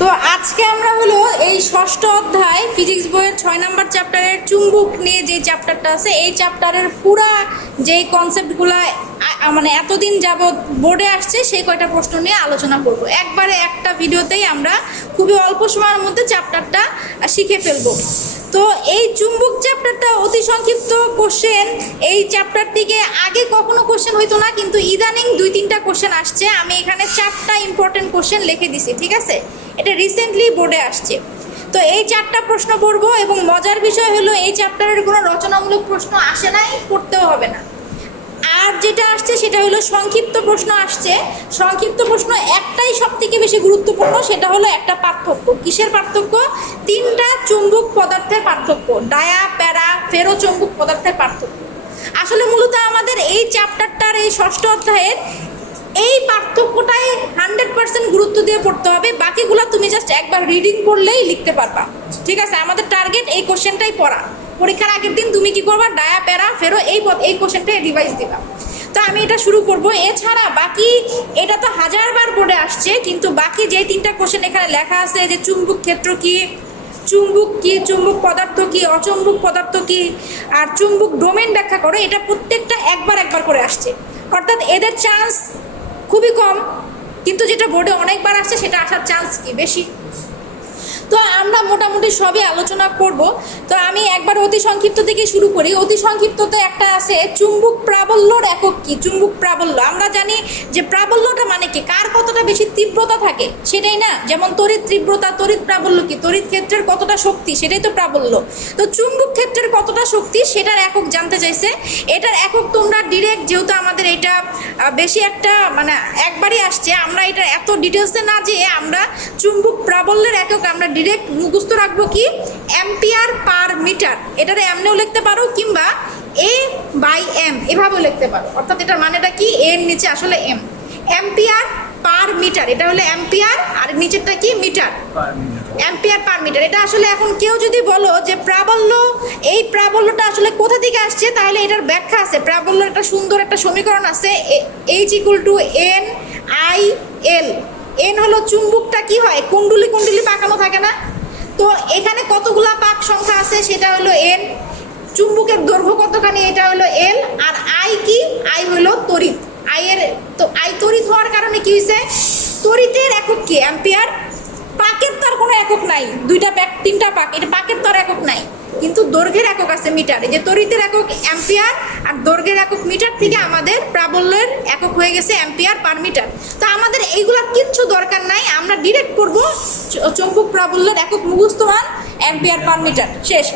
তো আজকে আমরা হলো এই ষষ্ঠ অধ্যায় ফিজিক্স বইয়ের 6 নম্বর চ্যাপ্টারের চুম্বক নিয়ে যে চ্যাপ্টারটা আছে এই চ্যাপ্টারের পুরা যেই কনসেপ্টগুলো মানে এতদিন যাবৎ বোর্ডে আসছে সেই কয়টা প্রশ্ন নিয়ে আলোচনা করব। একবারে একটা ভিডিওতেই আমরা খুবই অল্প সময়ের মধ্যে চ্যাপ্টারটা শিখে ফেলবো। তো এই চুম্বক চ্যাপ্টারটা অতি সংক্ষিপ্ত কোশ্চেন। এই চ্যাপ্টার থেকে আগে কখনো কোশ্চেন হইতো না, কিন্তু ইদানিং 2-3টা কোশ্চেন আসছে। আমি এখানে 4টা ইম্পর্টেন্ট কোশ্চেন লিখে দিছি, ঠিক আছে? এটা রিসেন্টলি বোর্ডে আসছে। তো এই 4টা প্রশ্ন পড়বো এবং মজার বিষয় হলো এই চ্যাপ্টারের কোনো রচনামূলক প্রশ্ন আসে নাই, পড়তেও হবে না। আর যেটা আসছে সেটা হলো সংক্ষিপ্ত প্রশ্ন আসছে। সংক্ষিপ্ত প্রশ্ন একটাই সবথেকে বেশি গুরুত্বপূর্ণ, সেটা হলো একটা পার্থক্য। কিসের পার্থক্য? 3টা চুম্বক পদার্থের পার্থক্য, ডায়া, প্যারা, ফেরো চুম্বক পদার্থের পার্থক্য। আসলে মূলত আমাদের এই চ্যাপ্টারটার এই ষষ্ঠ অধ্যায়ের এই পার্থক্যটাই 100% গুরুত্ব দিয়ে পড়তে হবে। বাকিগুলো তুমি জাস্ট একবার রিডিং পড়লেই লিখতে পারবা, ঠিক আছে? আমাদের টার্গেট এই কোশ্চেনটাই পড়া। পরীক্ষার আগের দিন তুমি কি করবা? ডায়া, প্যারা, ফেরো এই কোশ্চেনটাই রিভাইজ দিবা। তো আমি এটা শুরু করব। এছাড়া বাকি এটা তো হাজারবার বোর্ডে আসছে, কিন্তু বাকি যে 3টা কোশ্চেন এখানে লেখা আছে যে চুম্বক ক্ষেত্র কি, চুম্বক কি, চুম্বক পদার্থ কি, অচুম্বক পদার্থ কি, আর চুম্বক ডোমেন ব্যাখ্যা করো, এটা প্রত্যেকটা একবার করে আসছে। অর্থাৎ এদের চান্স খুবই কম, কিন্তু যেটা বোর্ডে অনেকবার আসছে সেটা আসার চান্স কি বেশি। তো আমরা মোটামুটি সবই আলোচনা করব। তো আমি একবার অতি সংক্ষিপ্ত থেকে শুরু করি। অতি সংক্ষিপ্ততে একটা আছে চুম্বক প্রাবল্যর একক কি। চুম্বক প্রাবল্য আমরা জানি যে প্রাবল্যটা মানে কি, কার কতটা বেশি তীব্রতা থাকে সেটাই না। যেমন তড়িৎ তীব্রতা, তড়িৎ প্রাবল্য কি, তড়িৎ ক্ষেত্রের কতটা শক্তি সেটাই তো প্রাবল্য। তো চুম্বক ক্ষেত্রের কতটা শক্তি সেটার একক জানতে চাইছে। এটার একক তোমরা ডিরেক্ট, যেহেতু আমাদের এটা বেশি একটা মানে একবারই আসছে, আমরা এটা এত ডিটেলসে না যেয়ে আমরা চুম্বক প্রাবল্যের একক আমরা ডিরেক্ট মুখস্থ রাখবো কি, অ্যাম্পিয়ার পার মিটার। এটারে এমনিও লিখতে পারো কিংবা A/M এভাবেও লিখতে পারো। অর্থাৎ এটার মানেটা কি, এর নিচে আসলে এম, অ্যাম্পিয়ার পার মিটার। এটা হলো অ্যাম্পিয়ার আর নিচেরটা কি, মিটার, অ্যাম্পিয়ার পার মিটার। এটা আসলে এখন কেউ যদি বলো যে প্রাবল্য, এই প্রাবল্যটা আসলে কোথা থেকে আসছে, তাহলে এটার ব্যাখ্যা আছে। প্রাবল্যের একটা সুন্দর একটা সমীকরণ আছে, H=N/I/L। এন হলো চুম্বকটা কি হয়, কুণ্ডুলি পাকানো থাকে না? তো এখানে কতগুলা পাক সংখ্যা আছে সেটা হলো এন। চুম্বকের দৈর্ঘ্য কতখানি, এটা হলো এল। আর আই কি, আই হলো তড়িৎ। তো আই তড়িৎ হওয়ার কারণে কি হয়েছে, তড়িতের একক কি, অ্যাম্পিয়ার। পাকের তো আর কোনো একক নাই, 2টা পাক 3টা পাক, এটা পাকের তো আর একক নাই, কিন্তু দৈর্ঘ্যের একক আছে মিটার। এই যে তড়িতের একক অ্যাম্পিয়ার আর দৈর্ঘ্যের একক মিটার থেকে আমাদের প্রাবল্যের একক হয়ে গেছে অ্যাম্পিয়ার পার মিটার। তো আমাদের এইগুলা কিচ্ছু দরকার নাই, আমরা ডিরেক্ট করব চুম্বক প্রাবল্যের একক মুখস্থ মান অ্যাম্পিয়ার পার মিটার, শেষ।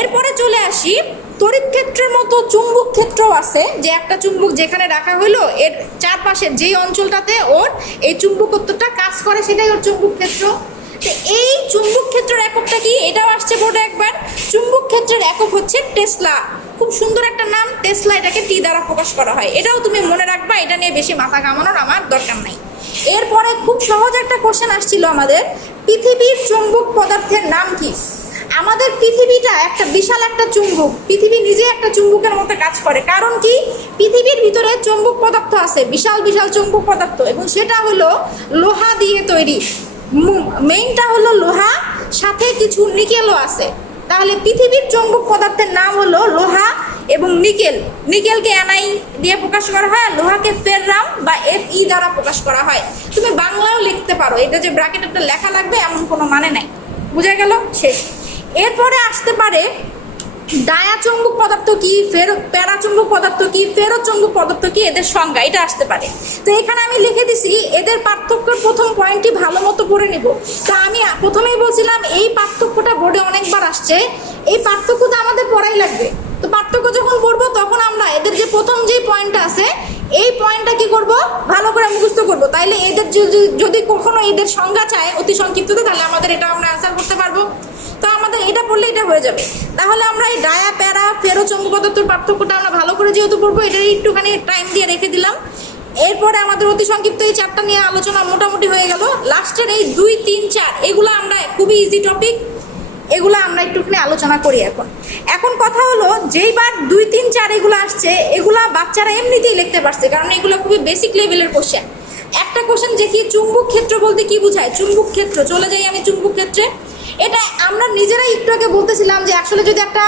এরপরে চলে আসি তড়িৎ ক্ষেত্রের মতো চুম্বক ক্ষেত্রও আছে, যে একটা চুম্বক যেখানে রাখা হলো এর চারপাশে যেই অঞ্চলটাতে ওর এই চুম্বকত্বটা কাজ করে সেটাই ওর চুম্বক ক্ষেত্র। তো এই চুম্বক ক্ষেত্রের এককটা কি, এটাও আসছে বোর্ডে একবার। চুম্বক ক্ষেত্রের একক হচ্ছে টেসলা। খুব সুন্দর একটা নাম, টেসলা। এটাকে টি দ্বারা প্রকাশ করা হয়, এটাও তুমি মনে রাখবা, এটা নিয়ে বেশি মাথা ঘামানোর আমার দরকার নাই। এরপরে খুব সহজ একটা কোশ্চেন আসছিল আমাদের, পৃথিবীর চুম্বক পদার্থের নাম কি। আমাদের পৃথিবীটা একটা বিশাল একটা চুম্বক, পৃথিবী নিজে একটা চুম্বকের মতো কাজ করে। কারণ কি, পৃথিবীর ভিতরে চুম্বক পদার্থ আছে, বিশাল বিশাল চুম্বক পদার্থ, এবং সেটা হলো লোহা দিয়ে তৈরি। মেইনটা হলো লোহা, সাথে কিছু নিকেলও আছে। তাহলে পৃথিবীর চুম্বক পদার্থের নাম হলো লোহা এবং নিকেল। নিকেলকে Ni দিয়ে প্রকাশ করা হয়, আর লোহাকে ফেররাম বা Fe দ্বারা প্রকাশ করা হয়। তুমি বাংলাও লিখতে পারো, এটা যে ব্র্যাকেট একটা লেখা লাগবে এমন কোনো মানে নাই। বুঝা গেল, শেষ। এরপরে আসতে পারে ডায়া চুম্বক পদার্থ কি, প্যারা চুম্বক পদার্থ কি, ফেরো চুম্বক পদার্থ কি, এদের সংজ্ঞা, এটা আসতে পারে। তো এখানে আমি লিখে দিছি এদের পার্থক্যের প্রথম পয়েন্টটি ভালো মতো পড়ে নিব। তো আমি প্রথমেই বলছিলাম এই পার্থক্যটা বোর্ডে অনেকবার আসছে, এই পার্থক্য তো আমাদের পড়াই লাগবে। তো পার্থক্য যখন পড়বো তখন আমরা এদের যে প্রথম যে পয়েন্টটা আছে এই পয়েন্টটা কি করব, ভালো করে মুখস্থ করব। তাইলে এদের যদি কখনো এদের সংজ্ঞা চায় অতি সংক্ষিপ্ততে, তাহলে আমাদের এটা আমরা অ্যান্সার করতে পারবো। তো আমাদের এটা পড়লে এটা হয়ে যাবে। তাহলে আমরা এই ডায়া, প্যারা, ফেরো চুম্বক পদার্থের পার্থক্যটা আমরা ভালো করে যেহেতু পড়বো, এটা একটুখানি টাইম দিয়ে রেখে দিলাম। এরপরে আমাদের অতি সংক্ষিপ্ত এই 4টা নিয়ে আলোচনা মোটামুটি হয়ে গেল। লাস্টের এই 2, 3, 4 এগুলো আমরা খুবই ইজি টপিক, এগুলো আমরা একটুখানি আলোচনা করি। এখন কথা হলো, যেইবার 2, 3, 4 এগুলো আসছে, এগুলা বাচ্চারা এমনিতেই লিখতে পারছে, কারণ এগুলো খুবই বেসিক লেভেলের কোশ্চেন। একটা কোশ্চেন দেখি, চুম্বক ক্ষেত্র বলতে কি বোঝায়? চুম্বক ক্ষেত্র, চলে যাই আমি চুম্বক ক্ষেত্রে। এটা আমরা নিজেরাই একটু আগে বলতেছিলাম যে আসলে যদি একটা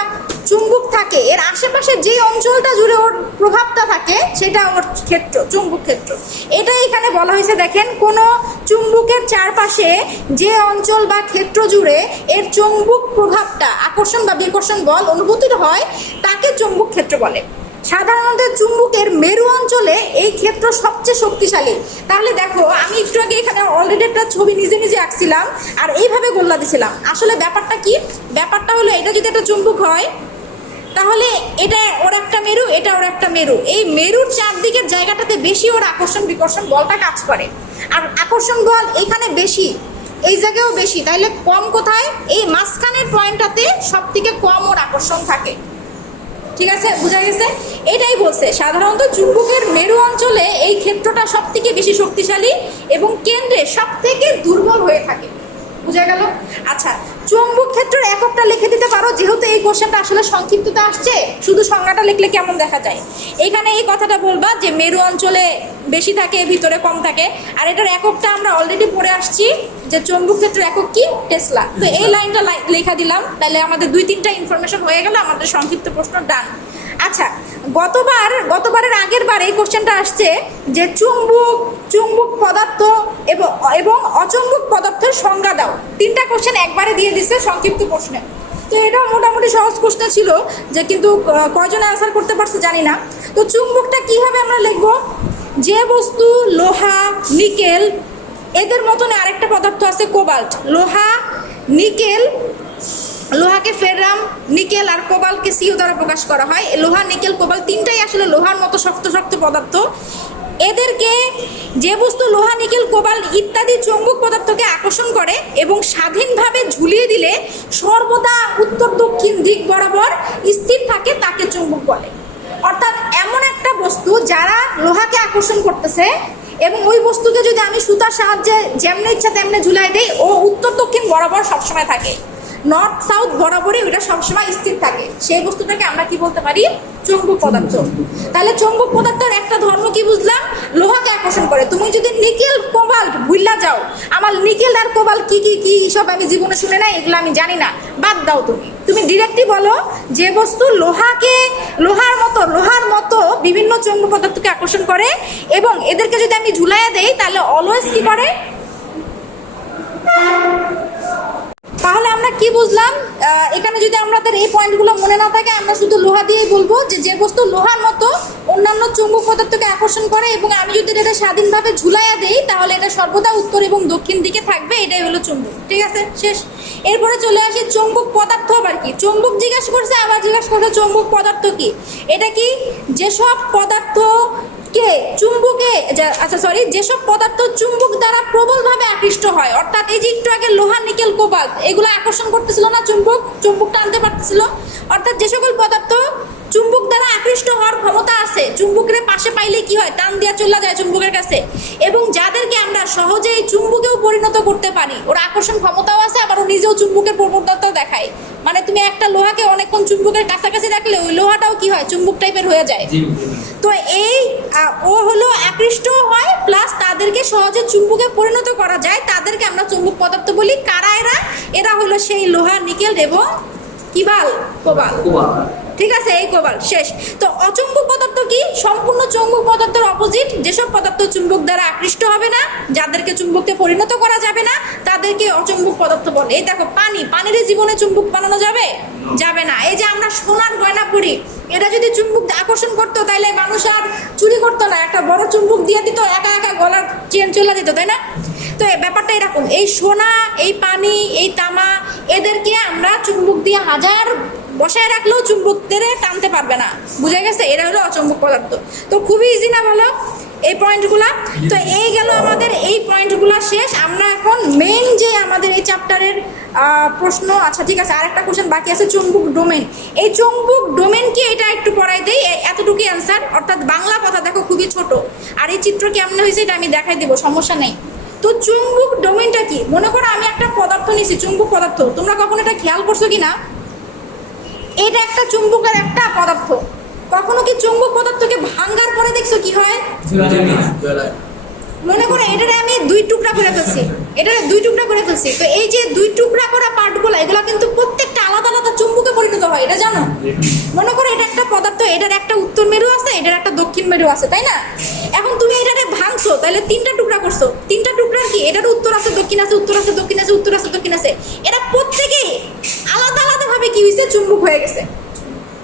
চুম্বক থাকে, এর আশেপাশে যে অঞ্চলটা জুড়ে ওর প্রভাবটা থাকে সেটা ওর ক্ষেত্র, চুম্বক ক্ষেত্র। এটাই এখানে বলা হয়েছে। দেখেন, কোনো চুম্বকের চারপাশে যে অঞ্চল বা ক্ষেত্র জুড়ে এর চুম্বক প্রভাবটা, আকর্ষণ বা বিকর্ষণ বল অনুভূত হয়, তাকে চুম্বক ক্ষেত্র বলে। সাধারণত চুম্বকের মেরু অঞ্চলে এই ক্ষেত্র সবচেয়ে শক্তিশালী। তাহলে দেখো, আমি একটু আগে এখানে অলরেডি একটা ছবি নিজে নিজে আঁকছিলাম আর এইভাবে গোল্লা দিছিলাম। আসলে ব্যাপারটা কি? ব্যাপারটা হলো, এটা যদি একটা চুম্বক হয় তাহলে এটা ওর একটা মেরু, এটা ওর একটা মেরু। এই মেরুর চারদিকের জায়গাটাতে বেশি ওর আকর্ষণ বিকর্ষণ বলটা কাজ করে। আর আকর্ষণ বল এখানে বেশি, এই জায়গায়ও বেশি। তাইলে কম কোথায়? এই মাঝখানের পয়েন্টটাতে সব থেকে কম ওর আকর্ষণ থাকে। ঠিক আছে, বোঝা গেছে? এটাই বলছে, সাধারণত চুম্বকের মেরু অঞ্চলে এই ক্ষেত্রটা সব থেকে বেশি শক্তিশালী এবং কেন্দ্রে সব থেকে দুর্বল হয়ে থাকে। বুঝা গেল? আচ্ছা, চুম্বক ক্ষেত্রের এককটা লিখে দিতে পারো, যেহেতু এই কোশ্চেনটা আসলে সংক্ষিপ্ততে আসছে, শুধু সংজ্ঞাটা লিখলে কেমন দেখা যায়। এখানে এই কথাটা বলবা যে মেরু অঞ্চলে বেশি থাকে, ভিতরে কম থাকে। আর এটার এককটা আমরা অলরেডি পড়ে আসছি যে চুম্বক ক্ষেত্রের একক কি? টেসলা। তো এই লাইনটা লেখা দিলাম, তাহলে আমাদের 2-3টা ইনফরমেশন হয়ে গেল, আমাদের সংক্ষিপ্ত প্রশ্ন ডান। আচ্ছা, গতবারের আগের বার এই কোশ্চেনটা আসছে যে চুম্বক পদার্থ এবং অচুম্বক পদার্থের সংজ্ঞা দাও। 3টা কোশ্চেন একবারে দিয়ে দিছে সংক্ষিপ্ত প্রশ্নে। তো এটাও মোটামুটি সহজ কোশ্চেন ছিল, যে কিন্তু কয়জনে অ্যান্সার করতে পারছে জানি না। তো চুম্বকটা কিভাবে আমরা লিখবো? যে বস্তু লোহা, নিকেল, এদের মতন আরেকটা পদার্থ আছে কোবাল্ট। লোহা, নিকেল, লোহাকে ফেররাম, নিকেল আর কোবাল্টকে সিও দ্বারা প্রকাশ করা হয়। লোহা, নিকেল, কোবাল্ট তিনটাই আসলে লোহার মতো শক্ত শক্ত পদার্থ। এদেরকে, যে বস্তু লোহা, নিকেল, কোবাল্ট ইত্যাদি চুম্বক পদার্থকে আকর্ষণ করে এবং স্বাধীনভাবে ঝুলিয়ে দিলে সর্বদা উত্তর দক্ষিণ দিক বরাবর স্থির থাকে, তাকে চুম্বক বলে। অর্থাৎ এমন একটা বস্তু যারা লোহাকে আকর্ষণ করতেছে এবং ওই বস্তুকে যদি আমি সুতার সাহায্যে যেমনি ইচ্ছা তেমনি ঝুলাই দেই, ও উত্তর দক্ষিণ বরাবর সবসময় থাকে, নর্থ সাউথ বরাবরই ওটা সবসময় স্থির থাকে, সেই বস্তুটাকে আমরা কি বলতে পারি? চুম্বক পদার্থ। তাহলে চুম্বক পদার্থের একটা ধর্ম কি বুঝলাম? লোহাকে আকর্ষণ করে। তুমি যদি নিকেল কোবাল্ট ভুললা যাও, আমার নিকেল আর কোবাল্ট কি কি কি সব আমি জীবনে শুনে নাই, এগুলো আমি জানি না, বাদ দাও। তুমি ডিরেক্টলি বলো যে বস্তু লোহার মতো বিভিন্ন চুম্বক পদার্থকে আকর্ষণ করে এবং এদেরকে যদি আমি ঝুলাইয়া দেই তাহলে অলওয়েজ কি করে? তাহলে আমরা কি বুঝলাম? এখানে যদি আমাদের এই পয়েন্টগুলো মনে না থাকে, আমরা শুধু লোহা দিয়েই বলবো যে বস্তু লোহার মতো অন্যান্য চুম্বক পদার্থকে আকর্ষণ করে এবং আমি যদি এটা স্বাধীনভাবে ঝুলাইয়া দেই তাহলে এটা সর্বদা উত্তর এবং দক্ষিণ দিকে থাকবে, এটাই হলো চুম্বক। ঠিক আছে, শেষ। এরপরে চলে আসি চুম্বক পদার্থ আবার কি? চুম্বক জিজ্ঞাসা করছে, আবার জিজ্ঞাসা করছে চুম্বক পদার্থ কি? এটা কি? যেসব পদার্থ যেসব পদার্থ চুম্বক দ্বারা প্রবলভাবে আকৃষ্ট হয়। অর্থাৎ এই যে একটু আগে লোহা, নিকেল, কোবাল্ট এগুলো আকর্ষণ করতেছিল না, চুম্বকটা আনতে পারতেছিল। অর্থাৎ যে সকল পদার্থ চুম্বক দ্বারা আকৃষ্ট হওয়ার ক্ষমতা আছে, চুম্বকের পাশে পাইলে কি হয়? টান দিয়া চলে যায় চুম্বকের কাছে, এবং যাদেরকে আমরা সহজেই চুম্বকেও পরিণত করতে পারি, ওর আকর্ষণ ক্ষমতাও আছে, আবার ও নিজেও চুম্বকের প্রবণতাও দেখায়। মানে তুমি একটা লোহাকে অনেকক্ষণ চুম্বকের কাছাকাছি রাখলে ওই লোহাটাও কি হয়? চুম্বক টাইপের হয়ে যায়। তো এই ও হলো আকৃষ্ট হয়, প্লাস তাদেরকে সহজে চুম্বকে পরিণত করা যায়, তাদেরকে আমরা চুম্বক পদার্থ বলি। কারা এরা হলো সেই লোহা, নিকেল এবং কোবাল্ট। ঠিক আছে, এই কোবাল্ট শেষ। তো অচুম্বক পদার্থ কি? সম্পূর্ণ চুম্বক পদার্থের অপোজিট, যেসব পদার্থ চুম্বক দ্বারা আকৃষ্ট হবে না, যাদেরকে চুম্বকে পরিণত করা যাবে না, তাদেরকে অচুম্বক পদার্থ বলে। এই দেখো, পানির জীবনে চুম্বক বানানো যাবে না। এই যে আমরা সোনার গয়না পরি, এটা যদি চুম্বক আকর্ষণ করতো তাহলে মানুষ আর চুরি করতো না, একটা বড় চুম্বক দিয়ে দিত, একা একা গলার চেন চলে দিত, তাই না? তো ব্যাপারটা এরকম। এই সোনা, এই পানি, এই তামা, এদেরকে আমরা চুম্বক দিয়ে হাজার বসায় রাখলেও চুম্বকদের টানতে পারবে না। বুঝা গেছে? এরা হলো অচুম্বক পদার্থ। তো খুবই ইজি না বলো এই পয়েন্টগুলা? তো এই গেল আমাদের এই পয়েন্টগুলা শেষ। আমরা এখন মেইন যে আমাদের এই চ্যাপ্টারের প্রশ্ন। আচ্ছা ঠিক আছে, আরেকটা কোশ্চেন বাকি আছে, চুম্বক ডোমেন। এই চুম্বক ডোমেন কি, এটা একটু পড়াই দেই, এতটুকুই অ্যান্সার। অর্থাৎ বাংলা কথা দেখো খুবই ছোট, আর এই চিত্র কেমন হয়েছে এটা আমি দেখাই দেবো, সমস্যা নেই। তো চুম্বক ডোমেনটা কি? মনে করো আমি একটা পদার্থ নিছি, চুম্বক পদার্থ। তোমরা কখনো এটা খেয়াল করছো কি না? এটা একটা চুম্বকের একটা পদার্থ। কখনো কি চুম্বক পদার্থকে ভাঙার পরে দেখছো কি হয়? মনে করো এটারে আমি 2 টুকরা করে ফেলছি, এটারে 2 টুকরা করে ফেলছি। তো এই যে 2 টুকরা করা পার্টগুলো, এগুলো কিন্তু প্রত্যেকটা আলাদা আলাদা চুম্বকে পরিণত হয়, এটা জানো? মনে করো এটা একটা পদার্থ, এটার একটা উত্তর মেরু আছে, এটার একটা দক্ষিণ মেরু আছে, তাই না? এখন তুমি এটারে ভাঙছো, তাহলে 3টা টুকরা করছো। 3টা টুকরার কি, এটার উত্তর আছে, দক্ষিণ আছে, উত্তর আছে, দক্ষিণ আছে, উত্তর আছে, দক্ষিণ আছে। এরা প্রত্যেকেই আলাদা আলাদা ভাবে কি হয়েছে, চুম্বক হয়ে গেছে।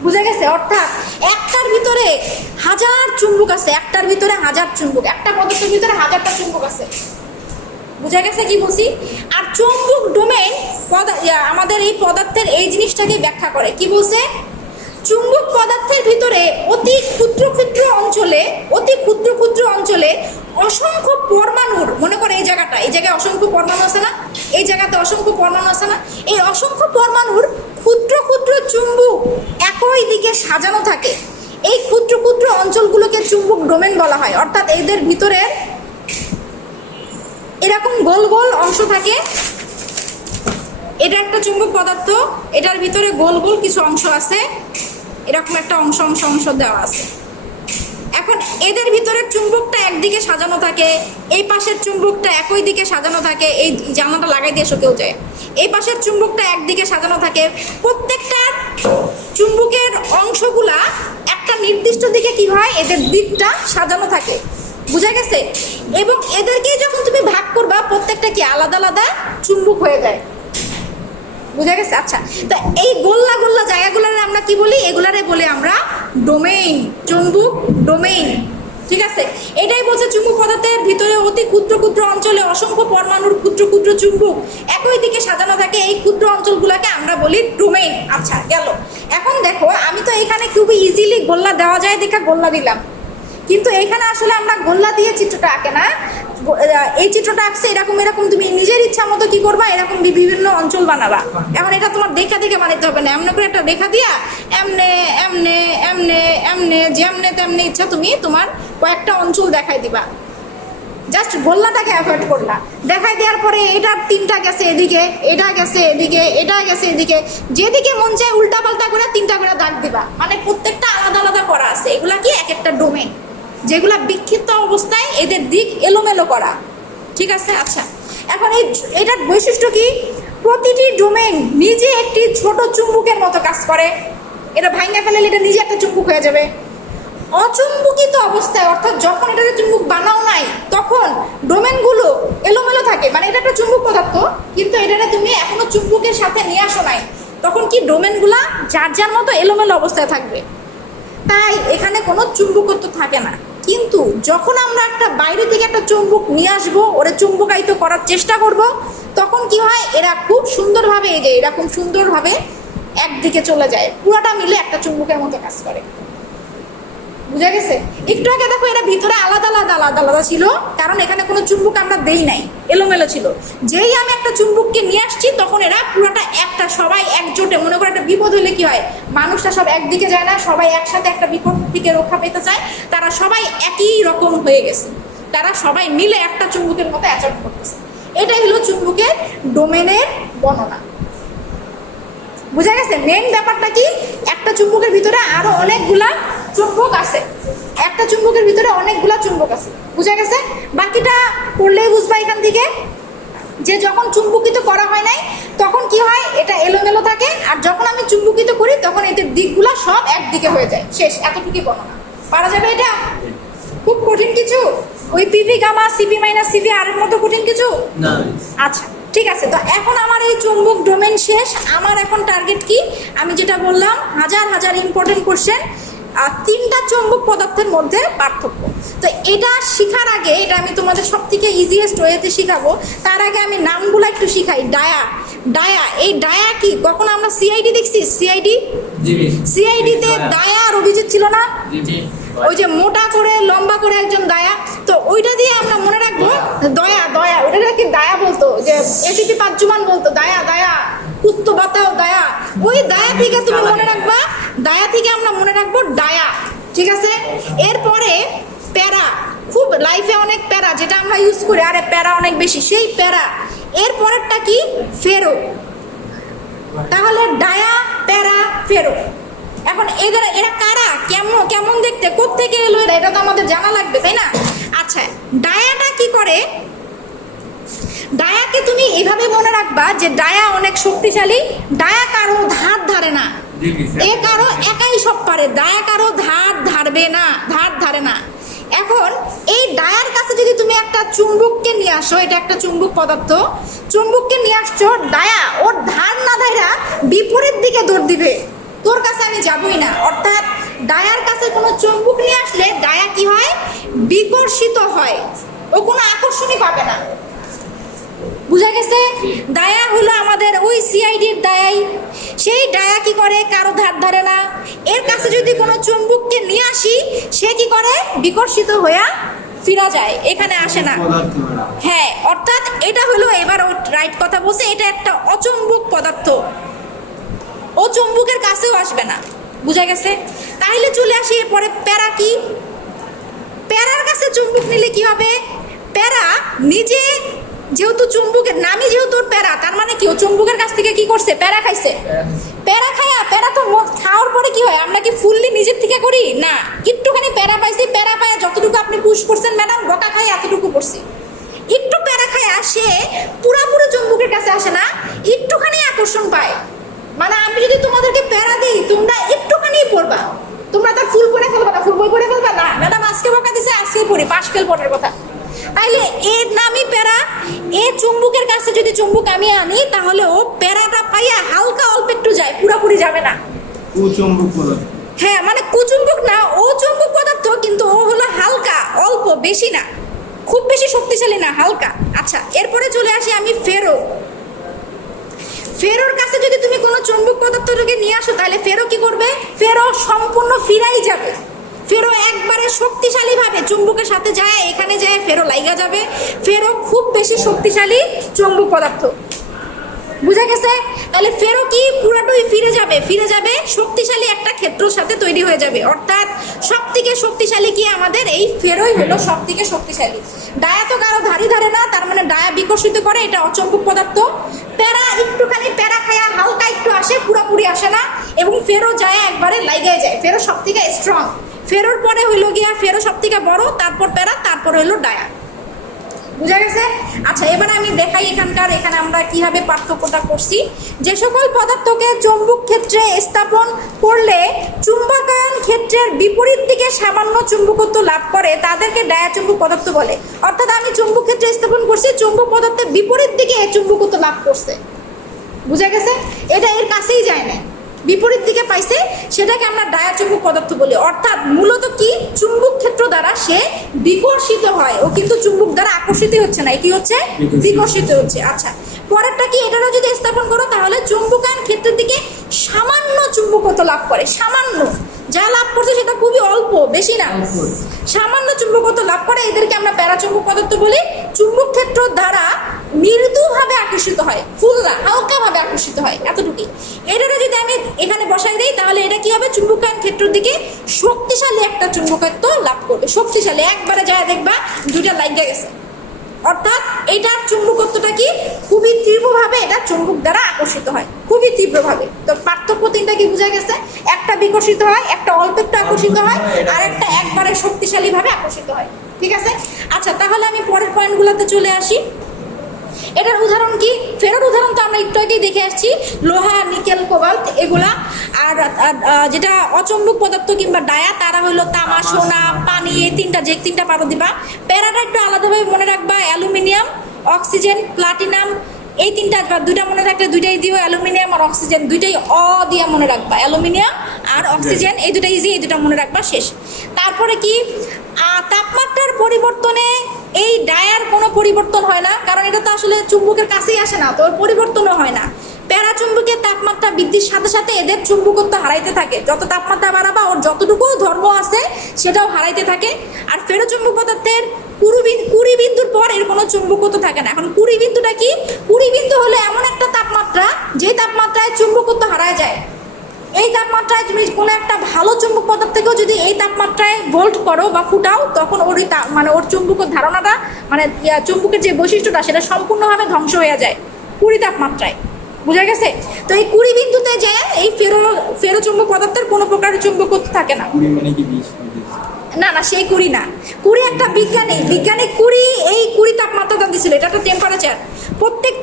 বুঝা গেছে? অর্থাৎ একটার ভিতরে 1000 চুম্বক আছে, একটার ভিতরে 1000 চুম্বক, একটা পদার্থের ভিতরে 1000টা চুম্বক আছে। বুঝা গেছে কি বলছি? আর চুম্বক ডোমেইন আমাদের এই পদার্থের এই জিনিসটাকে ব্যাখ্যা করে। কি বলছে? চুম্বক পদার্থের ভিতরে অতি ক্ষুদ্র ক্ষুদ্র অঞ্চলে অসংখ্য পরমাণুর, মনে করে এই জায়গায় অসংখ্য পরমাণু আছে না, এই জায়গাতে অসংখ্য পরমাণু আছে না, এই অসংখ্য পরমাণুর ক্ষুদ্র ক্ষুদ্র চুম্বক একই দিকে সাজানো থাকে। এই ক্ষুদ্র ক্ষুদ্র অঞ্চলগুলোকে চুম্বক ডোমেন বলা হয়। অর্থাৎ এদের ভিতরে এরকম গোল গোল অংশ থাকে। এটা একটা চুম্বক পদার্থ, এটার ভিতরে গোল গোল কিছু অংশ আছে, এরকম একটা অংশ অংশ অংশ দেওয়া আছে। এখন এদের ভিতরের চুম্বকটা একদিকে সাজানো থাকে, এই পাশের চুম্বকটা একই দিকে সাজানো থাকে। এই জানালাটা লাগাই দিয়ে এসো কেউ যায়। এই পাশের চুম্বকটা একদিকে সাজানো থাকে। প্রত্যেকটা চুম্বকের অংশগুলা একটা নির্দিষ্ট দিকে কি হয়, এদের দিকটা সাজানো থাকে। বুঝা গেছে? এবং এদেরকে যখন তুমি ভাগ করবা, প্রত্যেকটা কি আলাদা আলাদা চুম্বক হয়ে যায়। বুঝা গেছে? আচ্ছা, তো এই গোল্লা গোল্লা জায়গাগুলারে আমরা কি বলি? এগুলারে বলি আমরা ডোমেইন, চুম্বক ডোমেইন। ঠিক আছে? এটাই বলছে চুম্বক পদার্থের ভিতরে অতি ক্ষুদ্র ক্ষুদ্র অঞ্চলে অসংখ্য পরমাণুর ক্ষুদ্র ক্ষুদ্র চুম্বক একই দিকে সাজানো থাকে। এই ক্ষুদ্র অঞ্চলগুলোকে আমরা বলি ডোমেইন। আচ্ছা, গেল। এখন দেখো, আমি তো এখানে খুবই ইজিলি গোল্লা দেওয়া যায় দেখা গোল্লা দিলাম, কিন্তু এখানে আসলে আমরা গোল্লা দিয়ে চিত্রটা আঁকে না। এই চিত্রটা আঁকছে এরকম এরকম, তুমি নিজের ইচ্ছা মতো কি করবা, এরকম বিভিন্ন অঞ্চল বানাবা। এখন এটা তোমার দেখা দেখে বানাইতে হবে না, এমন করে একটা রেখা দিয়া এমনে এমনে এমনে এমনে যেমনে তেমনি ইচ্ছা তুমি তোমার কয়েকটা অঞ্চল দেখাই দিবা। জাস্ট গোল্লাটাকে অ্যাভয়েড করলা। দেখাই দেওয়ার পরে এটা 3টা গেছে এদিকে, এটা গেছে এদিকে, এটা গেছে এদিকে, যেদিকে মন চায় উল্টা পাল্টা করে 3টা করে দাগ দিবা। মানে প্রত্যেকটা আলাদা আলাদা করা আছে। এগুলা কি এক একটা ডোমেন, যেগুলা বিক্ষিপ্ত অবস্থায় এদের দিক এলোমেলো করা। ঠিক আছে? আচ্ছা, এখন এটার বৈশিষ্ট্য কি? প্রতিটি ডোমেন নিজে একটি ছোট চুম্বকের মতো কাজ করে। এটা ভাঙা ফেলে এটা নিজে একটা চুম্বক হয়ে যাবে। অচুম্বকিত অবস্থায়, অর্থাৎ যখন এটাতে চুম্বক বানাও নাই, তখন ডোমেনগুলো এলোমেলো থাকে। মানে এটা একটা চুম্বক পদার্থ, কিন্তু এটাতে তুমি এখনো চুম্বকের সাথে নিয়ে আসো নাই, তখন কি ডোমেনগুলা যার যার মতো এলোমেলো অবস্থায় থাকবে। তাই এখানে কোনো চুম্বকত্ব থাকে না। কিন্তু যখন আমরা একটা বাইরে থেকে একটা চুম্বক নিয়ে আসবো, ওরা চুম্বকায়িত করার চেষ্টা করব, তখন কি হয়, এরা খুব সুন্দরভাবে এরকম সুন্দরভাবে একদিকে চলে যায়, পুরোটা মিলে একটা চুম্বকের মতো কাজ করে। বুঝা গেছে? একটু আগে দেখো এরা ভিতরে আলাদা আলাদা আলাদা আলাদা ছিল, কারণ এখানে কোনো চুম্বক আমরা দেই নাই, এলোমেলো ছিল। যেই আমি একটা চুম্বককে নিয়ে আসছি, তখন এরা পুরোটা একটা, সবাই একজোটে। মনে করো একটা বিপদ হলে কি হয়, মানুষটা সব একদিকে যায় না, সবাই একসাথে একটা বিপদ থেকে রক্ষা পেতে চায়। তারা সবাই একই রকম হয়ে গেছে, তারা সবাই মিলে একটা চুম্বকের মতো অ্যাটাক করতেছে। এটাই হলো চুম্বকের ডোমেনের বর্ণনা। বুঝা গেছে? মেইন ব্যাপারটা কি, একটা চুম্বকের ভিতরে আরো অনেকগুলা চুম্বক আছে, একটা চুম্বকের ভিতরে অনেকগুলা চুম্বক আছে। বুঝা গেছে? বাকিটা পড়লেই বুঝবা এখান থেকে, যে যখন চুম্বকিত করা হয় নাই তখন কি হয়, এটা এলোমেলো থাকে। আর যখন আমি চুম্বকিত করি, তখন এদের দিকগুলা সব একদিকে হয়ে যায়। শেষ, এতটুকুই বর্ণনা। পারা যাবে? এটা খুব কঠিন কিছু? ওই PV gamma CP minus CP আর এর মতো কঠিন কিছু না? আচ্ছা, ঠিক আছে। তো এখন আমার এই চুম্বক ডোমেন শেষ। আমার এখন টার্গেট কি, আমি যেটা বললাম, হাজার হাজার ইম্পর্টেন্ট কোশ্চেন, 3টা চুম্বক পদার্থের মধ্যে পার্থক্য। তো এটা শেখার আগে, এটা আমি তোমাদের সব থেকে ইজিয়েস্ট ওয়েতে শিখাবো, তার আগে আমি নামগুলো একটু শিখাই। ডায়া, এই ডায়া কি? কখন আমরা সিআইডি দেখছি? সিআইডিতে ডায়া আর অভিজিৎ ছিল না? ওই যে মোটা করে লম্বা করে একজন দায়া, তো ওইটা দিয়ে আমরা মনে রাখবো দয়া, ওটা কি দায়া বলতো, যে এসিপি পাঁচজুমান বলতো দায়া কুত্তো বাতাও দায়া। ওই দায়া থেকে তুমি মনে রাখবা, দায়া থেকে আমরা মনে রাখবো ডায়া। ঠিক আছে? এরপরে প্যারা, খুব লাইফে অনেক প্যারা যেটা আমরা ইউজ করি, আরে প্যারা অনেক বেশি, সেই প্যারা। এর পরেরটা কি? ফেরো। তাহলে ডায়া, প্যারা, ফেরো। এখন এরা কারা, কেমন দেখতে, কোত্থেকে এলো এরা, এটা তো আমাদের জানা লাগবে, তাই না? আচ্ছা, ডায়াটা কি করে? ডায়াকে তুমি এইভাবে মনে রাখবা যে ডায়া অনেক শক্তিশালী, ডায়া কারো ধার ধারে না, এ কারো একাই সব পারে, ডায়া কারো ধার ধারবে না, ধার ধারে না। এখন এই ডায়ার কাছে যদি তুমি একটা চুম্বককে নিয়ে আসো, এটা একটা চুম্বক পদার্থ, চুম্বককে নিয়ে আসছো, ডায়া ওর ধার না ধাইরা বিপরীত দিকে দৌড় দিবে, তোর কাছে আমি যাবই না। অর্থাৎ ডায়ার কাছে কোনো চুম্বক নিয়ে আসলে ডায়া কি হয়? বিকর্ষিত হয়, ও কোনো আকর্ষণই পাবে না। বুঝা গেছে? ডায়া হলো আমাদের ওই সিআইডির ডায়াই, সেই ডায়া কি করে? কারো ধার ধারে না। এর কাছে যদি কোনো চুম্বককে নিয়ে আসি, সে কি করে? বিকর্ষিত হয়ে ফিরা যায়, এখানে আসে না। হ্যাঁ, অর্থাৎ এটা হলো, এবার ও রাইট কথা বলছে, এটা একটা অচুম্বক পদার্থ, ও চুম্বকের কাছেও আসবে না। বুঝা গেছে? তাহলে চলে আসি এরপরে প্যারা কি? প্যারার কাছে চুম্বক নিলে কি হবে? প্যারা নিজে যেহেতু চুম্বকের নামই যেহেতু প্যারা, তার মানে কি ও চুম্বকের কাছ থেকে কি করছে? প্যারা খাইছে। প্যারা খায়া, প্যারা তো খাওয়ার পরে কি হয়? আমরা কি ফুললি নিজের থেকে করি না, একটুখানি প্যারা পাইছি, প্যারা পায়া যতটুকু আপনি পুশ করছেন ম্যাডাম, বকা খাই এতটুকু করছি। একটু প্যারা খায় আসে, পুরাপুরি চুম্বকের কাছে আসে না, একটুখানি আকর্ষণ পায়। মানে আমি যদি তোমাদেরকে প্যারা দিই, তোমরা একটুখানি পড়বা, তোমরা তার ফুল পড়ে ফেলবা না, ফুল বই পড়ে ফেলবা না। ম্যাডাম আজকে বকা দিছে, আজকেই পড়ি, পাশ ফেল পড়ার কথা। তাইলে এর নামই প্যারা। এ চুম্বকের কাছে যদি চুম্বক আমি আনি, তাহলে ও প্যারাটা পাইয়া হালকা অল্প একটু যায়, পুরোপুরি যাবে না। কুচুম্বক পদার্থ। হ্যাঁ, মানে কুচুম্বক না, ও চুম্বক পদার্থ, কিন্তু ও হলো হালকা, অল্প, বেশি না, খুব বেশি শক্তিশালী না, হালকা। আচ্ছা, এরপরে চলে আসি আমি ফেরো। ফেরোর কাছে যদি তুমি কোনো চুম্বক পদার্থটাকে নিয়ে আসো, তাহলে ফেরো কি করবে? ফেরো সম্পূর্ণ ফিরাই যাবে। ফেরো একবারে শক্তিশালীভাবে চুম্বকের সাথে যায়, এখানে যায় ফেরো লাইগা যাবে। ফেরো খুব বেশি শক্তিশালী চুম্বক পদার্থ। বুঝা গেছে? তাহলে ফেরো কি? পুরাটাই ফিরে যাবে, ফিরে যাবে শক্তিশালী একটা ক্ষেত্রের সাথে তৈরি হয়ে যাবে। অর্থাৎ সব থেকে শক্তিশালী কি? আমাদের এই ফেরোই হলো সব থেকে শক্তিশালী। ডায়া তো কারো ধারি ধারে না, তার মানে ডায়া বিকশিত করে, এটা অচম্বক পদার্থ। প্যারা একটুখানি প্যারা খায়া হালকা একটু আসে, পুরাপুরি আসে না, এবং ফেরো যায় একবারে লাইগায় যায়। ফেরো সব থেকে স্ট্রং। ফেরোর পরে হইলো গিয়া ফেরো সব থেকে বড়, তারপর প্যারা, তারপর হইলো ডায়া। বুঝা গেছে? আচ্ছা, এবার আমি দেখাই এখানে আমরা কিভাবে পার্থক্যটা করছি। যে সকল পদার্থকে চুম্বক ক্ষেত্রে স্থাপন করলে চুম্বকায়ন ক্ষেত্রের বিপরীত দিকে সামান্য চুম্বকত্ব লাভ করে, তাদেরকে ডায়াচুম্বক পদার্থ বলে। অর্থাৎ আমি চুম্বক ক্ষেত্রে স্থাপন করছি, চুম্বক পদার্থের বিপরীত দিকে চুম্বকত্ব লাভ করছে। বুঝা গেছে? এটা এর কাছেই যায় না, বিপরীত দিকে পাইছে, সেটাকে আমরা ডায়াচুম্বক পদার্থ বলি। অর্থাৎ মূলত কি? চুম্বক ক্ষেত্র দ্বারা সে বিকর্ষিত হয়, ও কিন্তু চুম্বক দ্বারা আকর্ষিত হচ্ছে না, কি হচ্ছে? বিকর্ষিত হচ্ছে। আচ্ছা, পরেরটা কি? এটারও যদি স্থাপন করো, তাহলে চুম্বকায়ন ক্ষেত্রের দিকে সামান্য চুম্বকত্ব লাভ করে। সামান্য যা লাভ করছে সেটা খুবই অল্প, বেশি না, সামান্য চুম্বকত্ব লাভ করে, এদেরকে আমরা প্যারাচুম্বক পদার্থ বলি। চুম্বক ক্ষেত্র দ্বারা মৃদুভাবে আকর্ষিত হয়, ফুল না, হালকাভাবে আকর্ষিত হয়, এতটুকুই। এটারও যদি আমি এখানে বসাই দিই, তাহলে এটা কি হবে? চুম্বকায়ন ক্ষেত্রের দিকে শক্তিশালী একটা চুম্বকত্ব লাভ করবে, শক্তিশালী, একবারে যায় দেখবা দুইটা লাইগা গেছে। অর্থাৎ এটার চুম্বকত্বটা কি? খুবই তীব্রভাবে এটা চুম্বক দ্বারা আকর্ষিত হয়, খুবই তীব্রভাবে। তো পার্থক্য তিনটা কি বোঝা গেছে? একটা বিকশিত হয়, একটা অল্প একটু আকর্ষিত হয়, আর একটা একবারে শক্তিশালীভাবে আকর্ষিত হয়। ঠিক আছে? আচ্ছা, তাহলে আমি পরের পয়েন্টগুলোতে চলে আসি। এটার উদাহরণ কি? ফেরোর উদাহরণ তো আমরা একটু আগেই দেখে আসছি, লোহা, নিকেল, কোবাল্ট এগুলা। আর যেটা অচম্বক পদার্থ কিংবা ডায়া, তারা হলো তামা, সোনা, পানি, এই যে তিনটা পারো দিবা। প্যারাটা একটু আলাদাভাবে মনে রাখবা, অ্যালুমিনিয়াম, অক্সিজেন, প্লাটিনাম, এই তিনটা বা দুইটা মনে থাকলে দুইটাই দিও, অ্যালুমিনিয়াম আর অক্সিজেন দুইটাই দিয়ে মনে রাখবা। অ্যালুমিনিয়াম আর অক্সিজেন এই দুটা ইজি, এই দুটা মনে রাখবা, শেষ। তারপরে কি? তাপমাত্রার পরিবর্তনে এই ডায়ার কোনো পরিবর্তন হয় না, কারণ এটা তো আসলে চুম্বকের কাছেই আসে না, তো পরিবর্তনও হয় না। প্যারাচুম্বকের তাপমাত্রা বৃদ্ধির সাথে সাথে এদের চুম্বকত্ব হারাইতে থাকে। যত তাপমাত্রা বাড়াবা ওর যতটুকু ধর্ম আছে সেটাও হারাইতে থাকে। আর ফেরোচুম্বক পদার্থের 20 বিন্দুর পর এর কোনো চুম্বকত্ব থাকে না। এখন 20 বিন্দুটা কি? 20 বিন্দু হলো এমন একটা তাপমাত্রা যে তাপমাত্রায় চুম্বকত্ব হারায় যায়। এই তাপমাত্রায় তুমি কোনো একটা ভালো চুম্বক পদার্থকেও যদি এই তাপমাত্রায় ভোল্ট করো বা ফুটাও, তখন ওর ওর চুম্বকের ধারণাটা, মানে চুম্বকের যে বৈশিষ্ট্যটা, সেটা সম্পূর্ণভাবে ধ্বংস হয়ে যায় 20 তাপমাত্রায়। বুঝা গেছে? তো এই 20 বিন্দুতে যায় এই ফেরো চুম্বক পদার্থের কোনো প্রকারের চুম্বকত্ব থাকে না। না না সেই কুড়ি না, কুড়ি একটা বিজ্ঞানী কুড়ি, এই কুড়ি তাপমাত্রা দিছিল, এটা একটা টেম্পারেচার। প্রত্যেক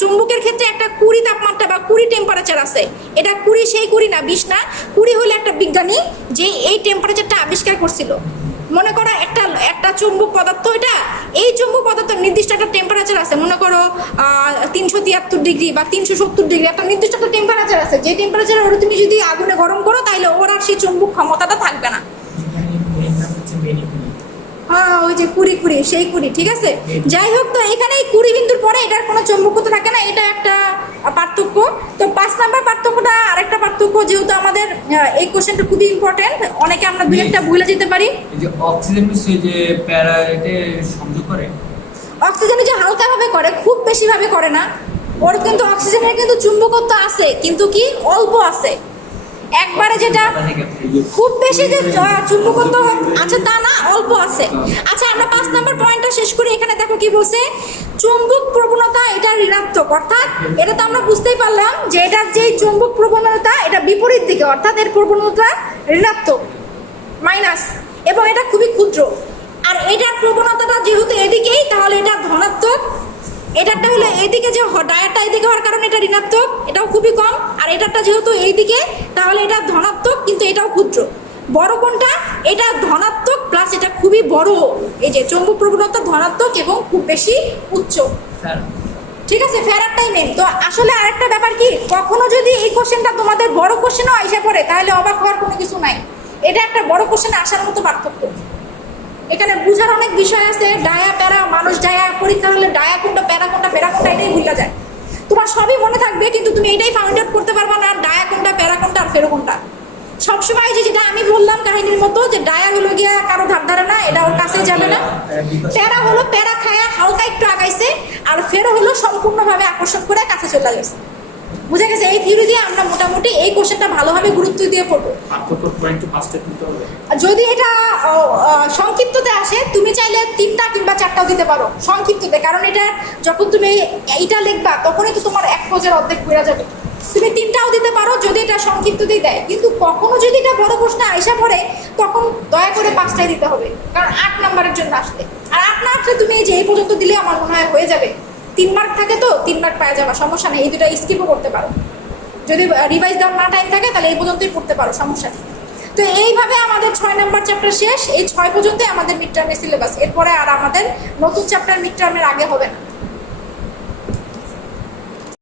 চুম্বকের ক্ষেত্রে একটা কুড়ি তাপমাত্রা বা কুড়ি টেম্পারেচার আছে। এটা কুড়ি সেই কুড়ি না, 20 না, কুড়ি হলো একটা বিজ্ঞানী যে এই টেম্পারেচারটা আবিষ্কার করছিল। মনে করো একটা চুম্বক পদার্থ, এটা এই চুম্বক পদার্থ নির্দিষ্ট একটা টেম্পারেচার আছে, মনে করো 373 ডিগ্রি বা 370 ডিগ্রি, একটা নির্দিষ্ট একটা টেম্পারেচার আছে। যে টেম্পারেচার ওরা তুমি যদি আগুনে গরম করো তাহলে ওর আর সেই চুম্বক ক্ষমতাটা থাকবে না। হ্যাঁ ওই যে কুড়ি কুড়ি সেই কুড়ি, ঠিক আছে। যাই হোক, তো এখানে এই কুড়ি বিন্দুর পরে এটার কোনো চুম্বকত্ব থাকে না, এটা একটা পার্থক্য। তো 5 নাম্বার পার্থক্যটা আরেকটা পার্থক্য, যেহেতু আমাদের এই কোশ্চেনটা খুবই ইম্পর্টেন্ট, অনেকে আমরা দুই একটা ভুলে যেতে পারি। এই যে অক্সিজেন মিশ্রিত যে প্যারা এতে সংযোগ করে, অক্সিজেন যে হালকা ভাবে করে, খুব বেশি ভাবে করে না। ওর কিন্তু অক্সিজেনের কিন্তু চুম্বকত্ব আছে, কিন্তু কি অল্প আছে। একবারে যেটা খুব বেশি যে চুম্বকত্ব আছে তা না, অল্প আছে। আচ্ছা আমরা 5 নাম্বার পয়েন্টটা শেষ করি। এখানে দেখো কি বলছে, চুম্বক প্রবণতা এটা ঋণাত্মক, অর্থাৎ এটা তো আমরা বুঝতেই পারলাম যে এটার যে চুম্বক প্রবণতা এটা বিপরীত দিকে, অর্থাৎ এর প্রবণতা ঋণাত্মক, মাইনাস, এবং এটা খুবই ক্ষুদ্র। আর এটার প্রবণতাটা যেহেতু এদিকেই, তাহলে এটা ধনাত্মক। এটারটা হলো এইদিকে, যে ডায়ারটা এইদিকে হওয়ার কারণে এটা ঋণাত্মক, এটাও খুবই কম। আর এটারটা যেহেতু এইদিকে, তাহলে এটা ধনাত্মক, কিন্তু এটাও ক্ষুদ্র। বড় কোনটা? এটা ধনাত্মক প্লাস এটা খুবই বড়। এই যে চৌম্বক প্রবণতা ধনাত্মক এবং খুব বেশি উচ্চ, ঠিক আছে, ফেরারটাই মেন। তো আসলে আরেকটা ব্যাপার কি, কখনো যদি এই কোশ্চেনটা তোমাদের বড় কোশ্চেনও আইসা পড়ে, তাহলে অবাক হওয়ার কোনো কিছু নাই। এটা একটা বড় কোশ্চেনে আসার মতো পার্থক্য। এখানে বুঝার অনেক বিষয় আছে। ডায়া প্যারা, মানুষ ডায়া পরীক্ষা হলে ডায়া কোনটা প্যারা কোনটা ফেরা কোনটা এটাই ভুলা যায়। তোমার সবই মনে থাকবে, কিন্তু তুমি এটাই ফাইন্ড আউট করতে পারবা না ডায়া কোনটা প্যারা কোনটা আর ফেরো কোনটা। সবসময় যেটা আমি বললাম কাহিনীর মতো, যে ডায়া হলো গিয়া কারো ধার ধারে না, এটা ওর কাছে যাবে না। প্যারা হলো প্যারা খায়া হালকা একটু আগাইছে, আর ফেরো হলো সম্পূর্ণভাবে আকর্ষণ করে কাছে চলে গেছে। বুঝা গেছে? এই থিওরি দিয়ে আমরা মোটামুটি এই কোশ্চেনটা ভালোভাবে গুরুত্ব দিয়ে পড়বো। যদি এটা সংক্ষিপ্ততে আসে, তুমি চাইলে 3টা কিংবা 4টাও দিতে পারো সংক্ষিপ্ততে, কারণ এটা যখন তুমি এইটা লিখবা তখনই তো তোমার এক পেজের অর্ধেক পড়ে যাবে। তুমি 3টাও দিতে পারো যদি এটা সংক্ষিপ্ততেই দেয়, কিন্তু কখনো যদি এটা বড় প্রশ্ন আইসা পড়ে তখন দয়া করে 5টাই দিতে হবে, কারণ 8 নাম্বারের জন্য আসলে। আর 8 না আসলে তুমি এই যে এই পর্যন্ত দিলে আমার মনে হয় হয়ে যাবে। 3 মার্ক থাকে তো 3 মার্ক পাওয়া যাবে, সমস্যা নেই। এই দুটো স্কিপও করতে পারো, যদি রিভাইজ দেওয়ার না টাইম থাকে তাহলে এই পর্যন্তই পড়তে পারো, সমস্যা নেই। তো এইভাবে আমাদের 6 নাম্বার চ্যাপ্টার শেষ। এই 6 পর্যন্তই আমাদের মিড টার্মের সিলেবাস। এরপরে আর আমাদের নতুন চ্যাপ্টার মিড টার্মের আগে হবে না।